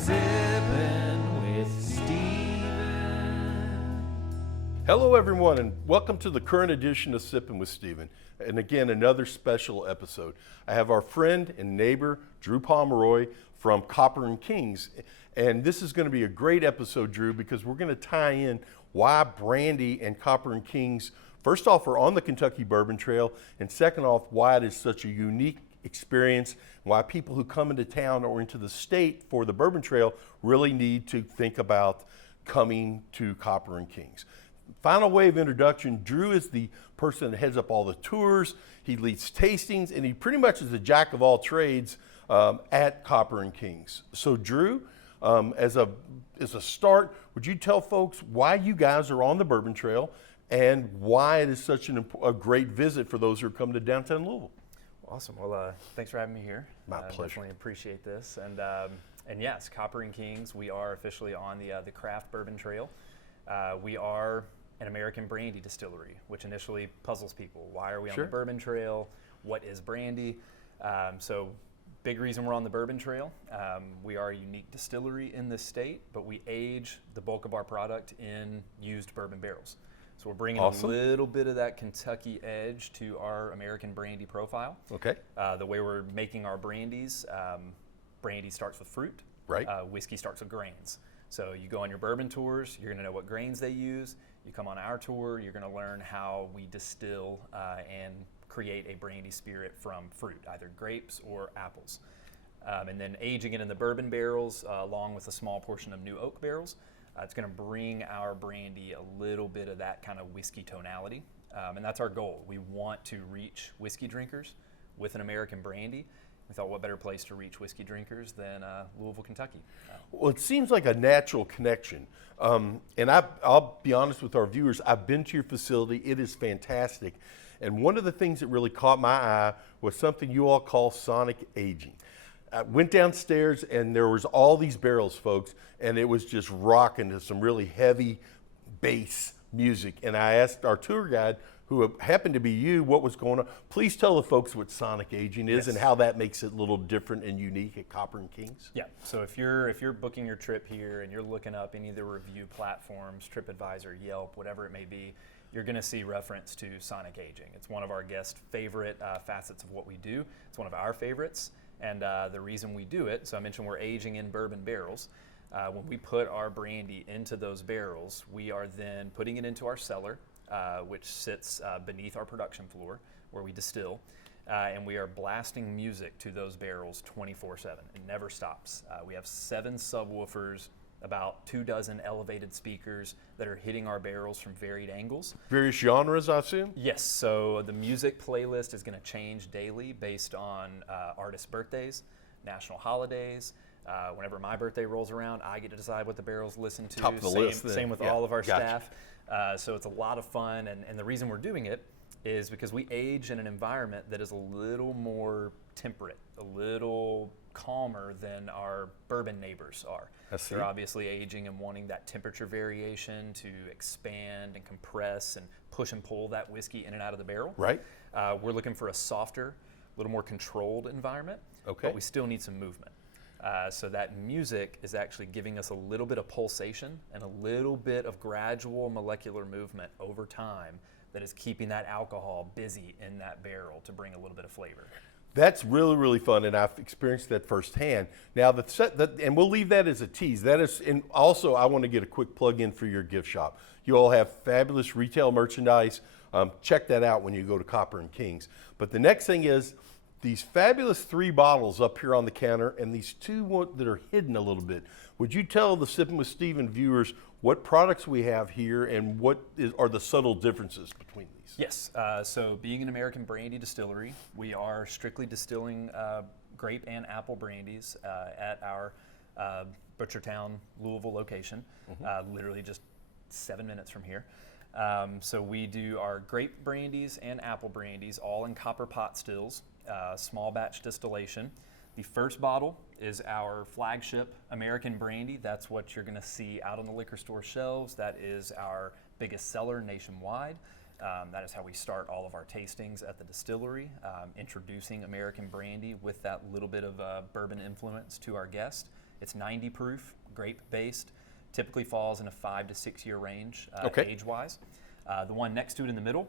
Sippin' with Steven. Hello, everyone, and welcome to the current edition of Sippin' with Steven. And again, another special episode. I have our friend and neighbor, Drew Pomeroy from Copper and Kings. And this is going to be a great episode, Drew, because we're going to tie in why Brandy and Copper and Kings, first off, are on the Kentucky Bourbon Trail, and second off, why it is such a unique experience, why people who come into town or into the state for the Bourbon Trail really need to think about coming to Copper and Kings. Final way of introduction, Drew is the person that heads up all the tours, he leads tastings, and he pretty much is a jack of all trades at Copper and Kings. So Drew, as a start, would you tell folks why you guys are on the Bourbon Trail and why it is such a great visit for those who are coming to downtown Louisville? Awesome. Well, thanks for having me here. My pleasure. Definitely appreciate this. And yes, Copper and Kings, we are officially on the craft bourbon trail. We are an American brandy distillery, which initially puzzles people. Why are we on the bourbon trail? What is brandy? So big reason we're on the bourbon trail. We are a unique distillery in this state, but we age the bulk of our product in used bourbon barrels. So we're bringing a little bit of that Kentucky edge to our American brandy profile. Okay. The way we're making our brandies, brandy starts with fruit. Right. Whiskey starts with grains. So you go on your bourbon tours, you're going to know what grains they use. You come on our tour, you're going to learn how we distill and create a brandy spirit from fruit, either grapes or apples. And then aging it in the bourbon barrels along with a small portion of new oak barrels. It's going to bring our brandy a little bit of that kind of whiskey tonality. And that's our goal. We want to reach whiskey drinkers with an American brandy. We thought, what better place to reach whiskey drinkers than Louisville, Kentucky? Well, it seems like a natural connection. And I'll be honest with our viewers, I've been to your facility. It is fantastic. And one of the things that really caught my eye was something you all call sonic aging. I went downstairs and there was all these barrels, folks, and it was just rocking to some really heavy bass music. And I asked our tour guide, who happened to be you, what was going on. Please tell the folks what sonic aging is and how that makes it a little different and unique at Copper and Kings. Yeah, so if you're booking your trip here and you're looking up any of the review platforms, TripAdvisor, Yelp, whatever it may be, you're going to see reference to sonic aging. It's one of our guest favorite facets of what we do. It's one of our favorites, and the reason we do it, so I mentioned we're aging in bourbon barrels. When we put our brandy into those barrels, we are then putting it into our cellar, which sits beneath our production floor where we distill, and we are blasting music to those barrels 24/7. It never stops. We have 7 subwoofers, about 24 elevated speakers that are hitting our barrels from varied angles. Various genres, I assume? Yes, so the music playlist is going to change daily based on artists' birthdays, national holidays. Whenever my birthday rolls around, I get to decide what the barrels listen to. Top of the list. Same with all of our staff. So it's a lot of fun, and the reason we're doing it is because we age in an environment that is a little more temperate, a little calmer than our bourbon neighbors are. They're obviously aging and wanting that temperature variation to expand and compress and push and pull that whiskey in and out of the barrel. Right. We're looking for a softer, a little more controlled environment, but we still need some movement. So that music is actually giving us a little bit of pulsation and a little bit of gradual molecular movement over time that is keeping that alcohol busy in that barrel to bring a little bit of flavor. That's really, really fun, and I've experienced that firsthand. Now, and we'll leave that as a tease. That is, and also I want to get a quick plug in for your gift shop. You all have fabulous retail merchandise. Check that out when you go to Copper and Kings. But the next thing is these fabulous 3 bottles up here on the counter and these 2 that are hidden a little bit. Would you tell the Sippin' with Steven viewers what products we have here and what are the subtle differences between these? Yes, so being an American brandy distillery, we are strictly distilling grape and apple brandies at our Butchertown, Louisville location, literally just 7 minutes from here. So we do our grape brandies and apple brandies all in copper pot stills, small batch distillation. The first bottle is our flagship American brandy. That's what you're going to see out on the liquor store shelves. That is our biggest seller nationwide. That is how we start all of our tastings at the distillery, introducing American brandy with that little bit of bourbon influence to our guest. It's 90 proof, grape based. Typically falls in a 5 to 6 year range age-wise. The one next to it in the middle,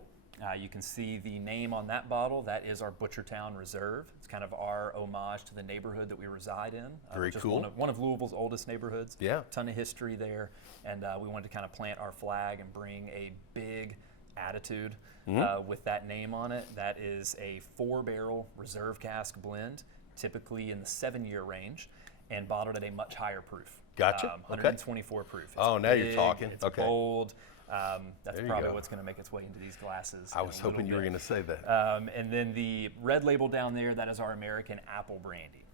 you can see the name on that bottle. That is our Butchertown Reserve. It's kind of our homage to the neighborhood that we reside in. Very just cool. One of Louisville's oldest neighborhoods. Yeah. Ton of history there. And we wanted to kind of plant our flag and bring a big attitude with that name on it. That is a 4-barrel reserve cask blend, typically in the 7-year range, and bottled at a much higher proof. Gotcha. 124 proof. It's Oh, now you're talking. It's Okay. bold. That's There you probably go. what's going to make its way into these glasses. I in was a little hoping you were bit. going to say that. And then the red label down there, that is our American Apple Brandy.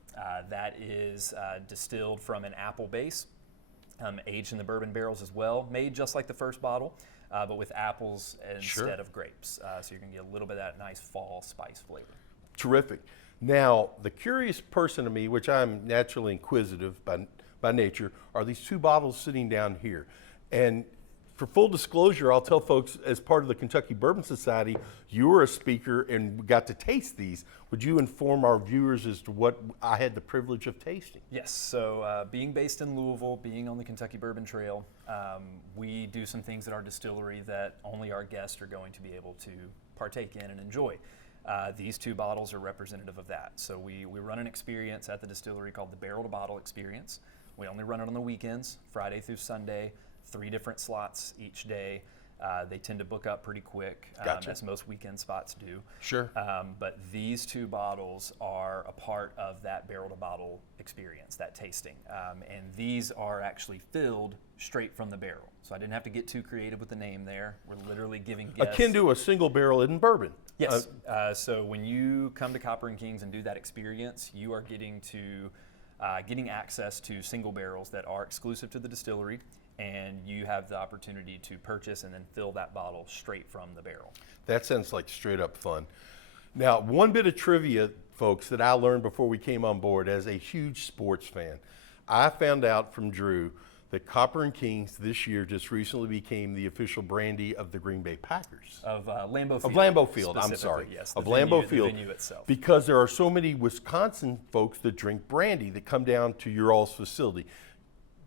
That is distilled from an apple base, aged in the bourbon barrels as well, made just like the first bottle, but with apples instead of grapes. So you're going to get a little bit of that nice fall spice flavor. Terrific. Now, the curious person to me, which I'm naturally inquisitive by nature, are these 2 bottles sitting down here. And for full disclosure, I'll tell folks, as part of the Kentucky Bourbon Society, you were a speaker and got to taste these. Would you inform our viewers as to what I had the privilege of tasting? Yes, so being based in Louisville, being on the Kentucky Bourbon Trail, we do some things at our distillery that only our guests are going to be able to partake in and enjoy. These 2 bottles are representative of that. So we run an experience at the distillery called the Barrel to Bottle Experience. We only run it on the weekends, Friday through Sunday, 3 different slots each day. They tend to book up pretty quick, Gotcha. as most weekend spots do. Sure. But these 2 bottles are a part of that barrel to bottle experience, that tasting. And these are actually filled straight from the barrel. So I didn't have to get too creative with the name there. We're literally giving guests... Akin to a single barrel in bourbon. Yes. So when you come to Copper and Kings and do that experience, you are getting access to single barrels that are exclusive to the distillery, and you have the opportunity to purchase and then fill that bottle straight from the barrel. That sounds like straight up fun. Now, one bit of trivia, folks, that I learned before we came on board as a huge sports fan. I found out from Drew that Copper and Kings this year just recently became the official brandy of the Green Bay Packers. Of Lambeau Field. Of Lambeau Field, I'm specifically, sorry. Yes, Of the venue, Lambeau the Field. venue itself. Because there are so many Wisconsin folks that drink brandy that come down to your all's facility.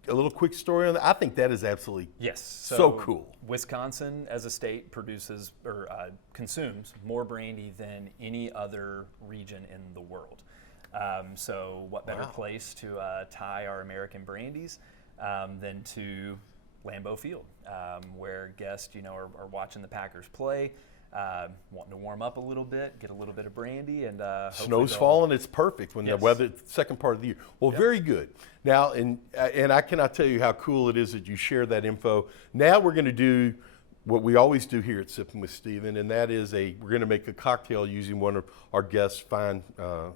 A little quick story on that. I think that is absolutely Yes. so cool. Wisconsin as a state produces or consumes more brandy than any other region in the world. So what better place to tie our American brandies than to Lambeau Field, where guests, are watching the Packers play, wanting to warm up a little bit, get a little bit of brandy, and Snow's falling. It's perfect when the weather, second part of the year. Well, very good. Now, and I cannot tell you how cool it is that you share that info. Now we're going to do what we always do here at Sippin' with Stephen, and that is we're going to make a cocktail using one of our guests' fine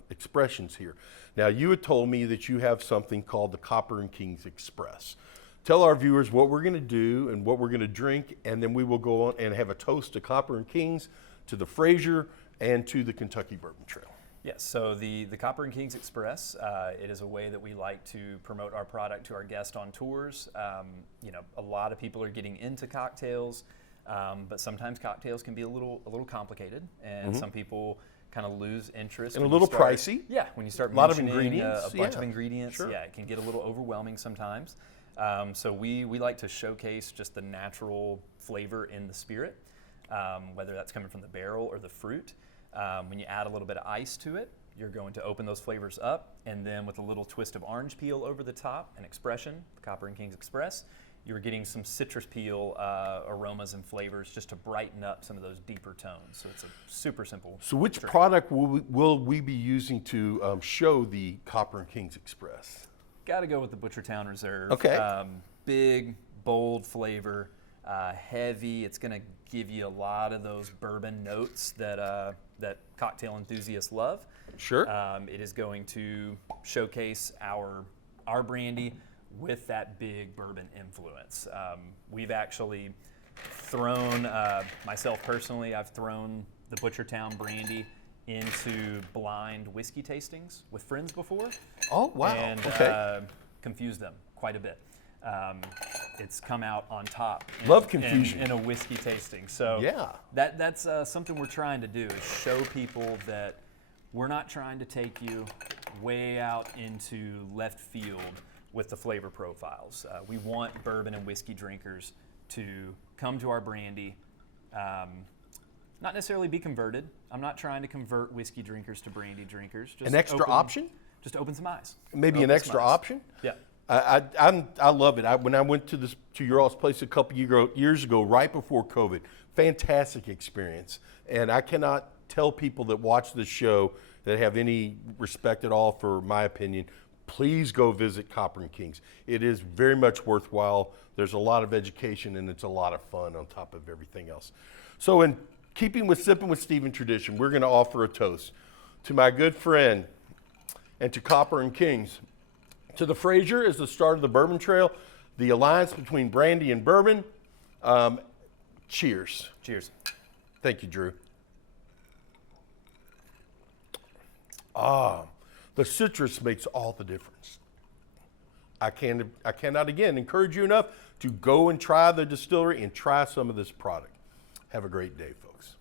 expressions here. Now, you had told me that you have something called the Copper and Kings Express. Tell our viewers what we're going to do and what we're going to drink, and then we will go on and have a toast to Copper and Kings, to the Fraser, and to the Kentucky Bourbon Trail. Yes, so the Copper and Kings Express, it is a way that we like to promote our product to our guests on tours. A lot of people are getting into cocktails, but sometimes cocktails can be a little complicated, and some people kind of lose interest. And a little pricey. Yeah, when you start A lot of mentioning ingredients. a bunch of ingredients, Sure. it can get a little overwhelming sometimes. So we like to showcase just the natural flavor in the spirit, whether that's coming from the barrel or the fruit. When you add a little bit of ice to it, you're going to open those flavors up, and then with a little twist of orange peel over the top, an expression, the Copper and Kings Express, you're getting some citrus peel aromas and flavors just to brighten up some of those deeper tones. So it's a super simple So which drink. product will we be using to show the Copper and Kings Express? Got to go with the Butchertown Reserve. Okay. Big, bold flavor, heavy. It's going to give you a lot of those bourbon notes that cocktail enthusiasts love. Sure. It is going to showcase our brandy with that big bourbon influence. We've actually thrown, myself personally, I've thrown the Butchertown brandy into blind whiskey tastings with friends before. Oh, wow. And Okay. confused them quite a bit. It's come out on top. Love confusion. In a whiskey tasting. So Yeah. that's something we're trying to do, is show people that we're not trying to take you way out into left field with the flavor profiles. We want bourbon and whiskey drinkers to come to our brandy, not necessarily be converted. I'm not trying to convert whiskey drinkers to brandy drinkers. Just An extra option? Just open some eyes. Maybe Open an some extra eyes. option? Yeah. I love it. When I went to your all's place a couple years ago, right before COVID, fantastic experience. And I cannot tell people that watch this show that have any respect at all for my opinion, please go visit Copper and Kings. It is very much worthwhile. There's a lot of education and it's a lot of fun on top of everything else. So in keeping with Sippin' with Stephen tradition, we're going to offer a toast to my good friend and to Copper and Kings. To the Fraser is the start of the Bourbon Trail, the alliance between Brandy and Bourbon. Cheers. Cheers. Thank you, Drew. The citrus makes all the difference. I cannot again encourage you enough to go and try the distillery and try some of this product. Have a great day, folks.